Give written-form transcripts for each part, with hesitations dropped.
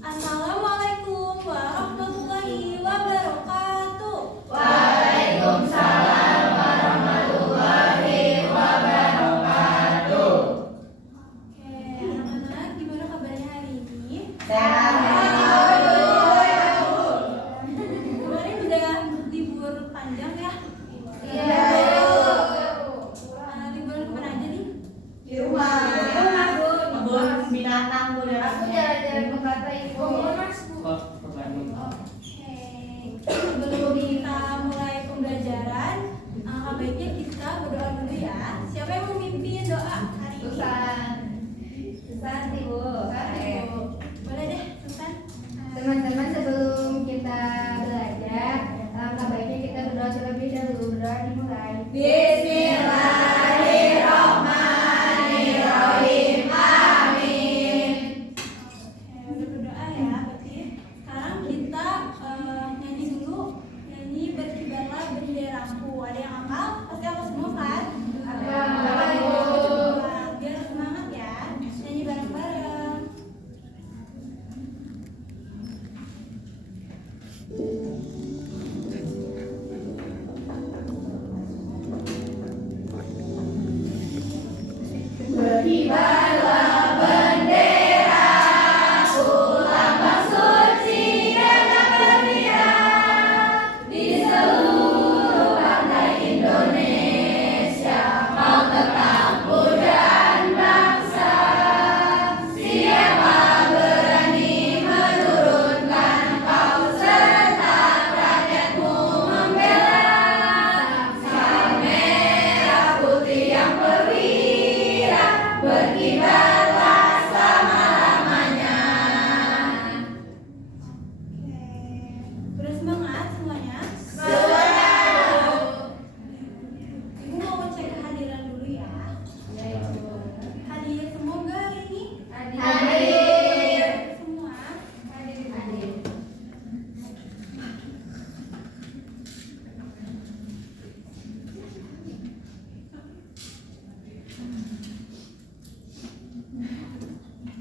Assalamualaikum warahmatullahi wabarakatuh. Waalaikumsalam warahmatullahi wabarakatuh. Oke, anak-anak, gimana kabarnya hari ini? Sehat. Kemarin udah libur panjang ya? Iya. Liburan kemana aja nih? Di rumah. Kebun binatang Bu. Aku jalan-jalan ke kata Ibu. Oke, sebelum kita mulai pembelajaran, baiknya kita berdoa dulu ya. Siapa yang mau mimpin doa hari ini? Susan Ibu. Boleh deh, Susan. Teman-teman, sebelum kita belajar, alangkah baiknya kita berdoa terlebih dahulu. Berdoa dimulai. Bismillahirrahmanirrahim. Amin. Oke, udah berdoa ya. Berarti sekarang kita nyanyi dulu. Nyanyi berkibarlah benderaku. Ada yang hafal? Pasti hafal semua kan? Hafal, Bu. Nah, biar semangat ya. Nyanyi bareng-bareng. Berkibarlah benderaku, lambang suci negara perwira di seluruh pantai Indonesia. Mau tentang pujaan bangsa, siapa berani menurunkan kau serta rakyatmu membela. Sang merah putih yang perwira, berkibarlah selama-lamanya. Oke. Udah semangat semuanya? Ibu mau cek kehadiran dulu ya. Hadir semua nggak hari ini? Hadir. Semua. Hadir.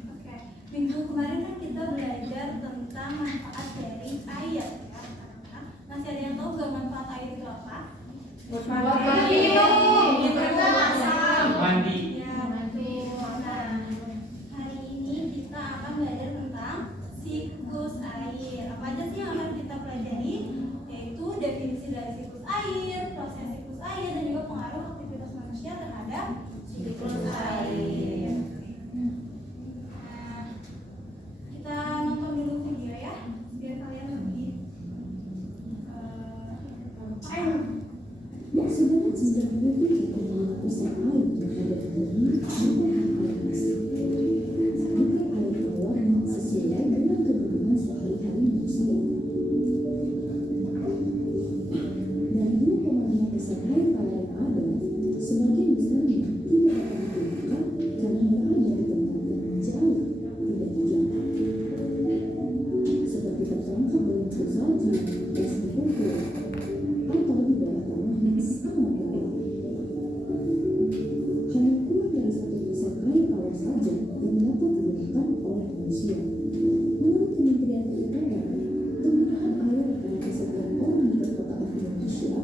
Oke, minggu kemarin kan kita belajar tentang manfaat dari air ya, anak-anak. Masih ada yang tahu gak manfaat air itu apa? Buat minum, Mandi. Ya, betul. Nah, hari ini kita akan belajar tentang siklus air. Apa aja sih yang akan kita pelajari? Yaitu definisi dari siklus air, proses siklus air, dan juga pengaruh aktivitas manusia terhadap siklus air. Nah, kita nonton dulu video ya, biar kalian lebih paham. Sebanyak 97,5% air terhadap bumi merupakan air bersih. Sedangkan air tawar sesuai dengan kebutuhan sehari-hari manusia. Dari 2,5% air tawar yang ada, sebagian besarnya tidak dapat digunakan karena berada di tempat yang jauh tidak dijangkau. Seperti terperangkap dalam salju, es berkumpul, atau di bawah tanah yang sangat dalam. Hanya kurang dari 1% air tawar saja yang dapat digunakan oleh manusia. Menurut Kementerian Perhubungan, penggunaan air pada keseharian orang di perkotaan Indonesia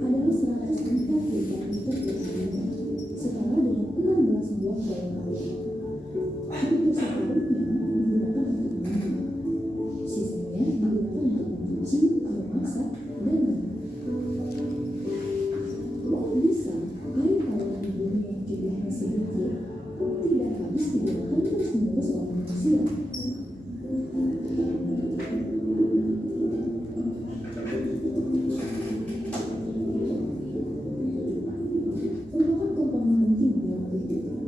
adalah 144 liter per harinya, setara dengan 16 buah galon air. Hampir separuhnya digunakan untuk mandi. Sisanya digunakan untuk mencuci, memasak, dan minum. Kok bisa air tawar di bumi yang jumlahnya sedikit tidak habis digunakan terus-menerus oleh manusia? Merupakan komponen penting dalam kehidupan.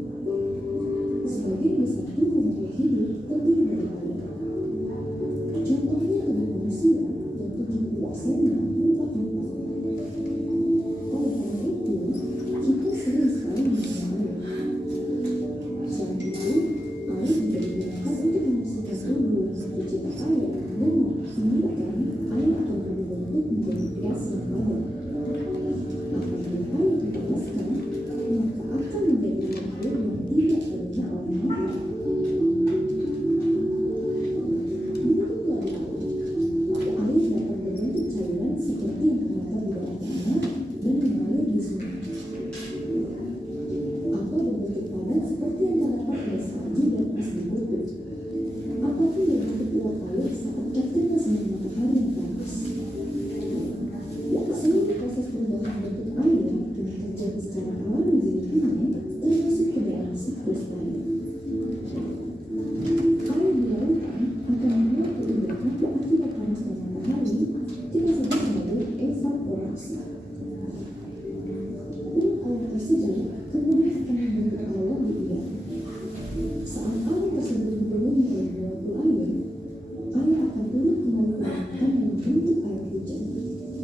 Sebagian besar tubuh makhluk hidup terdiri dari air. Contohnya tubuh manusia yang 70%-nya merupakan air. Oleh karena itu, kita sering sekali minum air. Selain itu, air juga digunakan untuk siklus air. Air di lautan akan menguap ke udara akibat panasnya matahari, kita sebut sebagai evaporasi. Uap air tersebut kemudian akan membentuk awan di udara. Saat awan tersebut dipenuhi oleh molekul air akan turun kembali ke lautan dan membentuk air hujan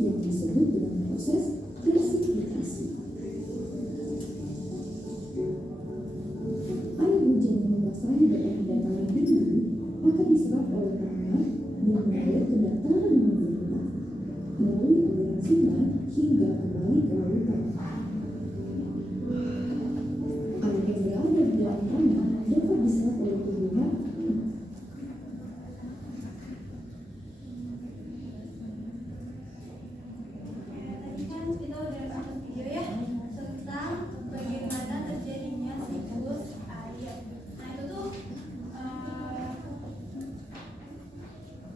yang disebut dengan proses presipitasi. Air hujan yang membasahi daerah dataran tinggi akan diserap oleh tanah dan mengalir ke dataran yang lebih rendah melalui aliran sungai hingga kembali ke lautan. Air yang berada di dalam tanah dapat diserap oleh tumbuhan. Tadi kan kita udah nonton video ya tentang bagaimana terjadinya siklus air. Nah itu tuh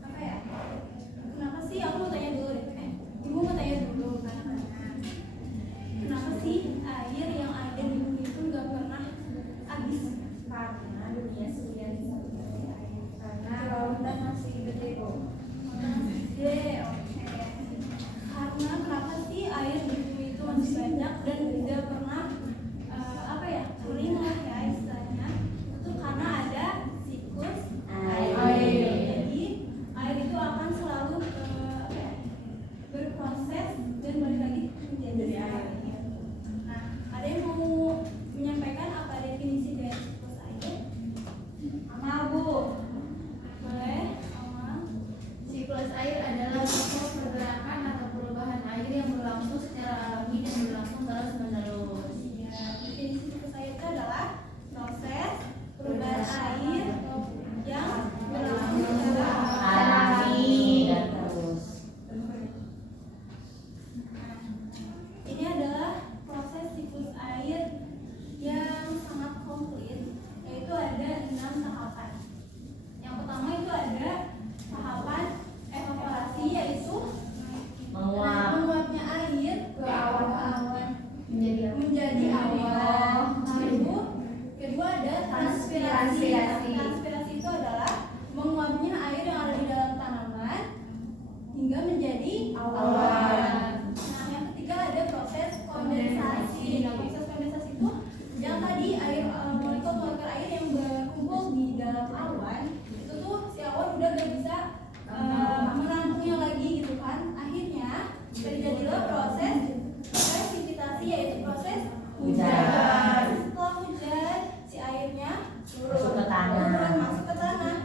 apa ya? Kenapa sih aku mau tanya dulu deh? Ibu mau tanya dulu kan? Kenapa sih air yang ada di bumi itu nggak pernah habis? Karena dunia semuanya disebut dari air. Karena lautan masih gede kok. Gede, oke. Karena kenapa sih air di bumi itu masih banyak dan tidak pernah apa ya kering lah ya istilahnya? Itu karena ada siklus air. Jadi air itu akan selalu apa ya, berproses dan balik lagi menjadi air. Nah, ada yang mau menyampaikan apa definisi dari siklus air? Amal Bu, boleh? Amal. Siklus air adalah proses pergerakan atau perubahan air yang berlangsung secara alami dan berlangsung terus-menerus. Ya, definisi siklus air itu adalah proses perubahan air yang berlangsung secara Alami dan terus. Ini adalah proses siklus air yang sangat komplit, yaitu ada 6 tahapan. Yang pertama itu ada tahapan evaporasi, yaitu menguapnya air ke awan-awan menjadi awan. Lalu kedua ada transpirasi. Transpirasi itu adalah menguapnya air yang ada di dalam tanaman hingga menjadi awan. Nah, yang ketiga ada proses kondensasi. Nah, proses kondensasi itu yang tadi air molekul-molekul air yang berkumpul di dalam awan itu tuh si awan udah gak bisa menampungnya lagi gitu kan. Akhirnya terjadilah proses presipitasi, yaitu proses hujan. Setelah hujan si airnya Masuk ke tanah. masuk ke tanah.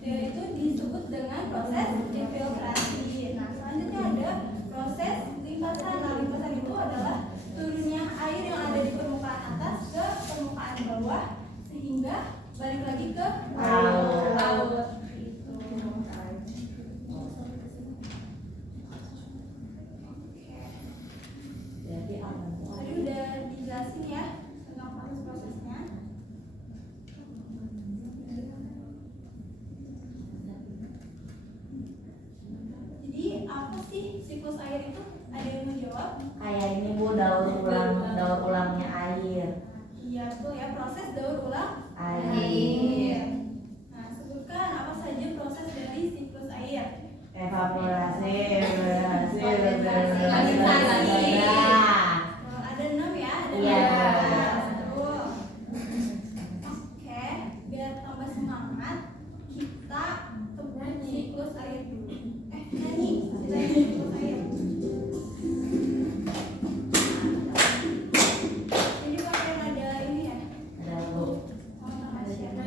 Dan itu disebut dengan proses infiltrasi. Nah, selanjutnya ada proses limpasan. Nah, limpasan itu adalah turunnya air yang ada di permukaan atas ke permukaan bawah sehingga balik lagi ke laut. Gitu. Tadi udah dijelasin ya tentang proses-prosesnya. Jadi apa sih siklus air itu? Ada yang mau jawab? Kayak ini Bu, daur ulangnya air. Iya tuh ya, proses daur ulang Air. Nah, sebutkan apa saja proses dari siklus air. Evaporasi. Ada 6 ya? Ada Iya. 6. Betul. Oke, biar tambah semangat kita tebak siklus air dulu. Nyanyi siklus air. Jadi pakai nada ini ya? Ada Bu. Oh, sama siapa?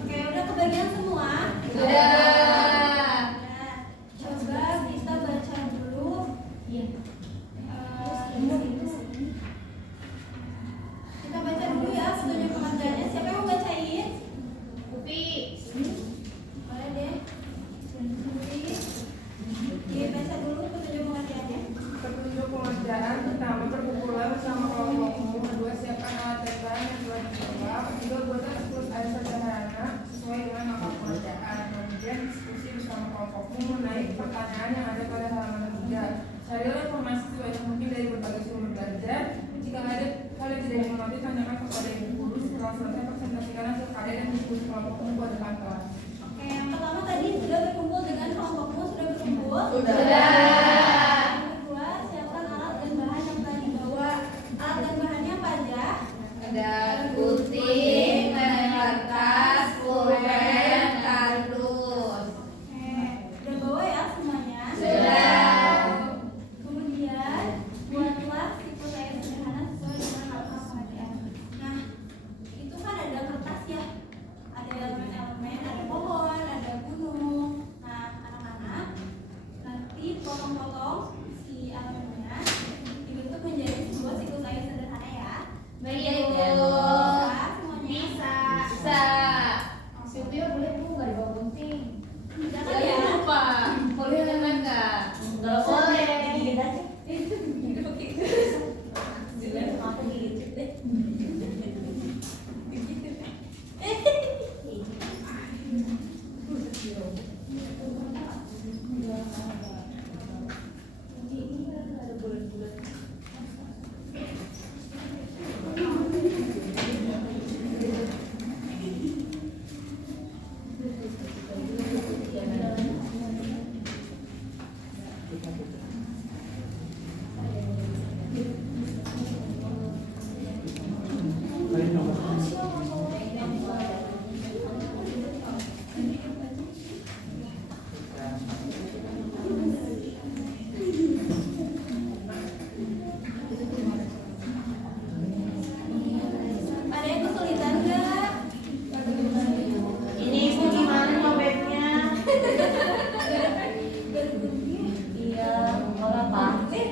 Oke, udah kebagian semua? Sudah. Nah, coba kita baca dulu. Kita baca dulu ya petunjuk pengertiannya. Siapa yang mau bacain? Upi. Boleh deh. Dibaca dulu petunjuk pengertiannya. Petunjuk pengerjaan pertama, berkumpulan bersama kelompokmu. Kedua, siapkan alat dan bahan yang telah dibawa. Ketiga, buatlah siklus air sederhana sesuai dengan makna pengerjaan. Kemudian diskusi bersama kelompokmu mengenai pertanyaan yang ada pada halaman ketiga. Carilah informasi sebanyak mungkin dari berbagai sumber belajar. Jika kalian tidak mengerti, tanyakan kepada ibu guru. Setelah selesai, presentasikan hasil karya dan diskusi kelompokmu buat depan kelas. Oke, yang pertama tadi sudah berkumpul dengan kelompokmu, sudah berkumpul? Sudah. Yang kedua, siapkan alat dan bahan yang telah dibawa. Alat dan bahannya apa aja? Ada gunting, lem kertas, pulpen, kardus. Oke, udah bawa ya semuanya? Sudah. Kemudian, buatlah siklus air sederhana sesuai dengan makna pengertian. Nah, itu kan ada kertas ya, ada elemen-elemen, ada pohon, ada gunung. Nah, anak-anak nanti potong-potong si elemennya dibentuk menjadi sebuah siklus air sederhana ya. Iya, Ibu. Bisa semuanya? Bisa. Bisa. Upi boleh Bu nggak dibawa gunting? Jangan Jangan ya. lupa. Boleh kan enggak? Nggak boleh. Ada yang kesulitan nggak? Ini Ibu gimana nyobeknya? Iya, kalau pasti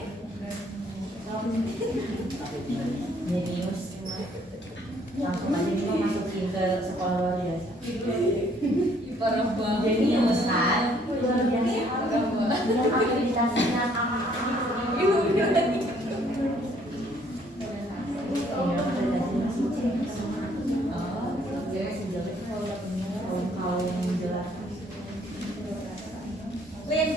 jenius langsung aja kita masukin ke sekolah luar biasa. Parah banget. Jenius kan? Luar biasa. Yang akreditasinya Lin.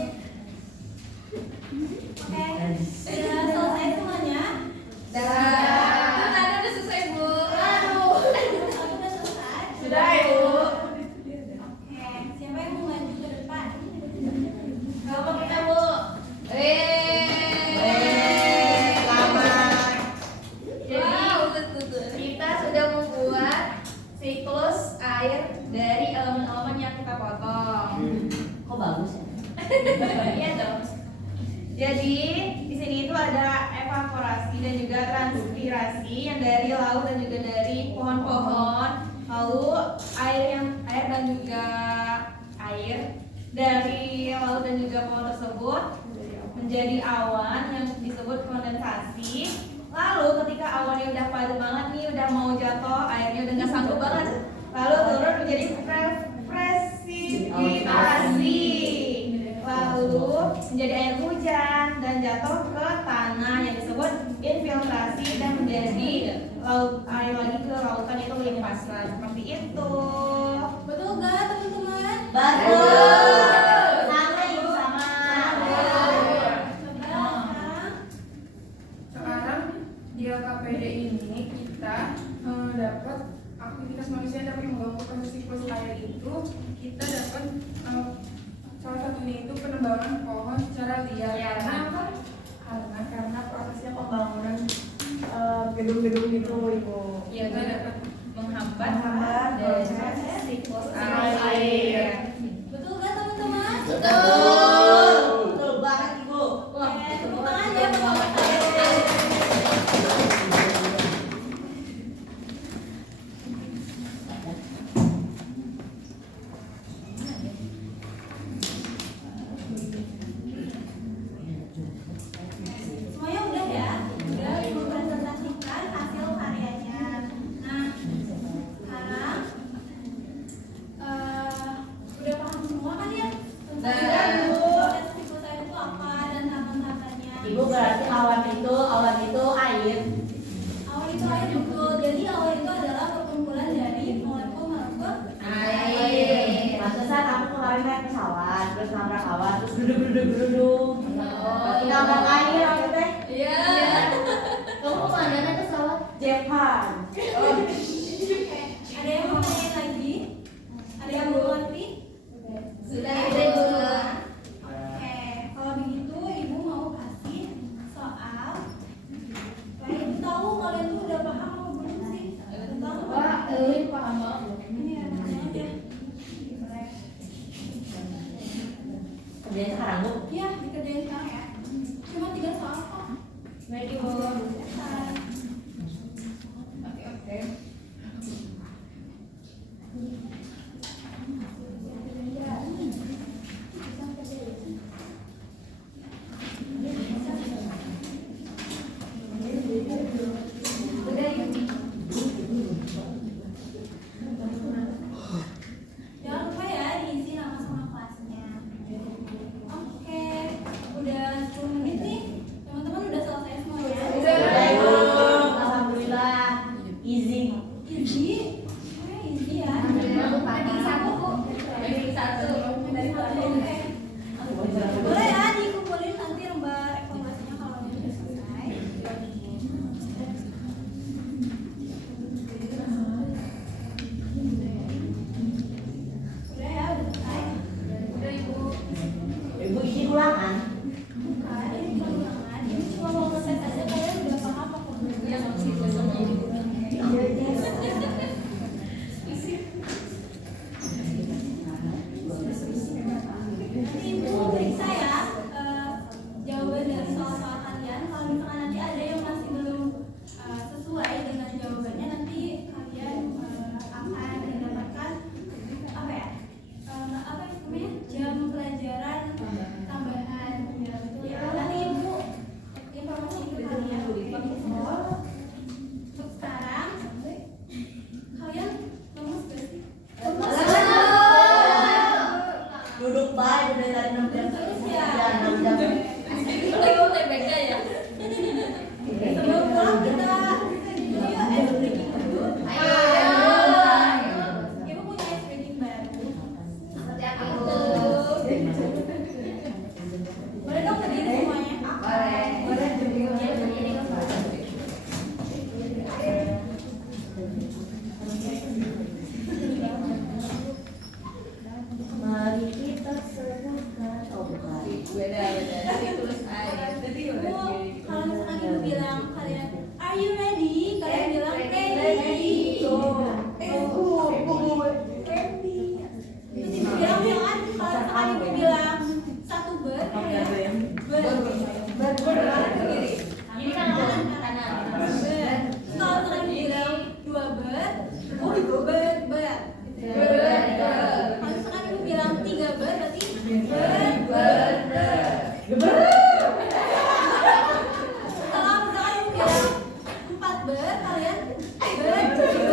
Oke, sudah selesai semuanya? Dah. Tadi udah selesai, Bu. Aduh, aku udah selesai. Sudah Ibu. Oke, siapa yang mau maju ke depan? Kelompok kita Bu. Selamat. Jadi kita sudah membuat siklus air dari elemen-elemen yang kita potong. kok bagus ya? Iya dong. Jadi di sini itu ada evaporasi dan juga transpirasi yang dari laut dan juga dari pohon-pohon. Lalu air dan juga air dari laut dan juga pohon tersebut menjadi awan yang disebut kondensasi. Lalu ketika awannya udah padat banget nih, udah mau jatuh, airnya udah nggak sanggup banget. Lalu turun menjadi presipitasi. Lalu menjadi air hujan dan jatuh ke tanah yang disebut infiltrasi dan menjadi air lagi ke lautan itu limpasan seperti itu. Betul nggak teman-teman? Betul. Sama ibu sama. Coba sekarang. Sekarang di LKPD ini kita dapat aktivitas manusia yang dapat mengganggu siklus air itu. Kita dapat salah satunya itu penebangan pohon secara liar. Karena apa? Karena prosesnya pembangunan gedung-gedung itu ibu. Iya, Kita dapat menghambat proses siklus air. Betul nggak teman-teman? Betul. Betul banget ibu. Oke, tepuk tangan ya buat saya. Semuanya udah ya? Udah mempresentasikan hasil karyanya. Nah, sekarang udah paham semua kan ya? Tentang proses siklus air itu apa dan tahapan-tahapannya. Ibu berarti awan itu air. Awan itu air betul. Jadi awan itu adalah perkumpulan dari molekul-molekul Air. Pantesan aku kemarin naik pesawat, terus nabrak awan, terus duduk. Berarti nabrak air aku teh. Iya. Kamu kemana naik pesawat? Jepang. Ada yang mau tanya lagi? Ada yang mau ngerti? Sudah Ada ibu. Oke, kalau begitu ibu mau kasih soal. Supaya ibu tahu kalian tuh udah paham apa belum sih? Tentang Wah, paham banget. ini ya, aja. Kerjain sekarang bu. Iya, dikerjain sekarang ya. Cuma 3 soal kok. Baik ibu. Selesai. Oke. Jangan lupa ya diisi nama sama kelasnya. Oke, udah 10 menit nih. Teman-teman udah selesai semuanya? Udah ibu. Alhamdulillah. Easy. Easy. Easy ya. Pagi satu. Dari satu. Oke. Boleh ya dikumpulin nanti lembar evaluasinya kalau udah selesai. Udah ya, udah selesai. Udah ibu. Ibu izin ulangan. Bukan, ini cuma ulangan. Ini cuma mau proses aja kalian udah paham apa belum? Nanti ibu periksa ya jawaban dari soal-soal kalian. Kalau misalkan nanti ada yang masih belum sesuai dengan jawabannya, nanti kalian akan mendapatkan apa ya? Apa namanya? Jam pelajaran tambahan. Ya, betul ya. Nanti ibu informasi ke kalian. Untuk sekarang kalian lemes gak sih? Duduk baik udah tadi 6 jam. Terus ya. Ya 6 jam. Sebelum pulang kita dulu yuk ice breaking dulu. Ibu punya ice breaking baru. Seperti apa ibu? Boleh dong berdiri semuanya? Mari kita sebutkan. Oh bukan. Beda. Siklus air. Ibu, kalau misalkan ibu bilang kalian are you ready? Kalian bilang ready. Terus ibu bilang jangan kalau misalkan ibu bilang satu ber, kalian ber. Ini kan kanan. Ber. Kalau misalkan ibu bilang 2 ber, oh itu ber. Gitu ya. Kalau misalkan ibu bilang 3 ber, berarti ber. Kalau misalkan ibu bilang 4 ber, kalian ber.